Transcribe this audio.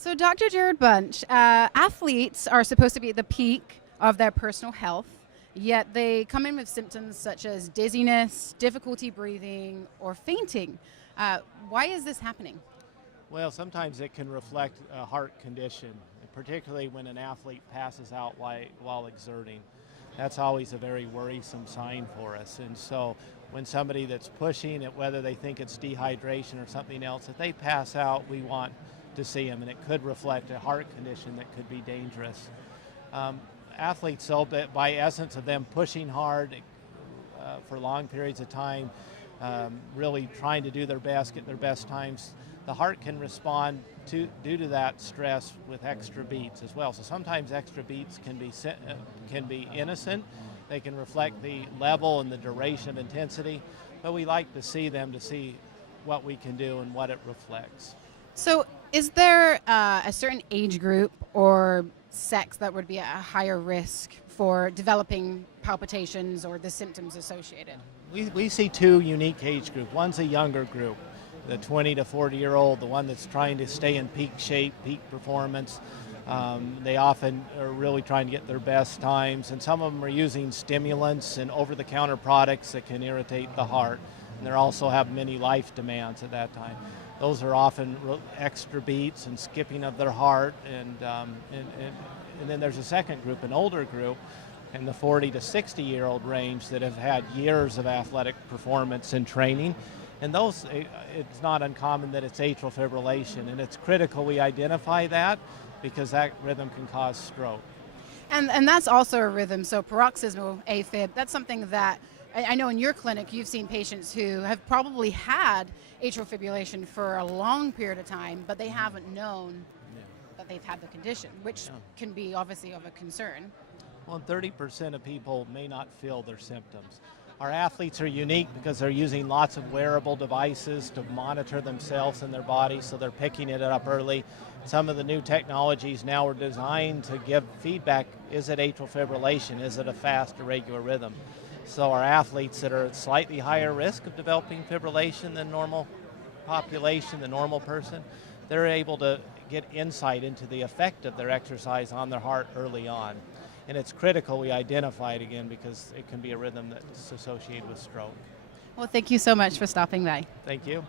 So, Dr. Jared Bunch, athletes are supposed to be at the peak of their personal health, yet they come in with symptoms such as dizziness, difficulty breathing, or fainting. Why is this happening? Well, sometimes it can reflect a heart condition, particularly when an athlete passes out while exerting. That's always a very worrisome sign for us. And so when somebody that's pushing it, whether they think it's dehydration or something else, if they pass out, we want to see them, and it could reflect a heart condition that could be dangerous. Athletes, so by essence of them pushing hard for long periods of time, really trying to do their best, get their best times, the heart can respond due to that stress with extra beats as well. So sometimes extra beats can be innocent. They can reflect the level and the duration of intensity, but we like to see them to see what we can do and what it reflects. So, is there a certain age group or sex that would be at a higher risk for developing palpitations or the symptoms associated? We see two unique age groups. One's a younger group, the 20 to 40-year-old, the one that's trying to stay in peak shape, peak performance. They often are really trying to get their best times, and some of them are using stimulants and over-the-counter products that can irritate the heart, and they also have many life demands at that time. Those are often extra beats and skipping of their heart, and then there's a second group, an older group, in the 40 to 60-year-old range that have had years of athletic performance and training. And those, it's not uncommon that it's atrial fibrillation, and it's critical we identify that because that rhythm can cause stroke. And that's also a rhythm. So, paroxysmal AFib, that's something that I know in your clinic you've seen patients who have probably had atrial fibrillation for a long period of time, but they haven't known that they've had the condition, which can be obviously of a concern. Well, 30% of people may not feel their symptoms. Our athletes are unique because they're using lots of wearable devices to monitor themselves and their body, so they're picking it up early. Some of the new technologies now are designed to give feedback. Is it atrial fibrillation? Is it a fast, irregular rhythm? So our athletes that are at slightly higher risk of developing fibrillation than normal population, the normal person, they're able to get insight into the effect of their exercise on their heart early on. And it's critical we identify it again because it can be a rhythm that's associated with stroke. Well, thank you so much for stopping by. Thank you.